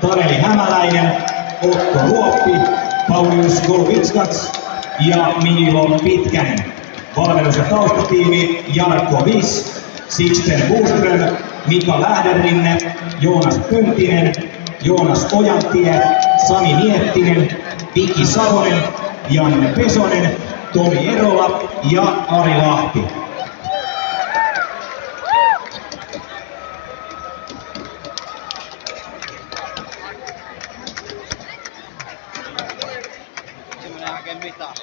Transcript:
Taneli Hämäläinen, Otto Ruoppi, Paulius Golvitskas ja Milo Pitkänen. Valmennus- ja taustatiimi Jarkko Viss, Sixten Boström, Mika Lähderinne, Joonas Pöntinen, Joonas Ojantie, Sami Miettinen, Viki Savonen, Janne Pesonen, Tomi Erola ja Ari Lahti. Semmoinen hakee mitään.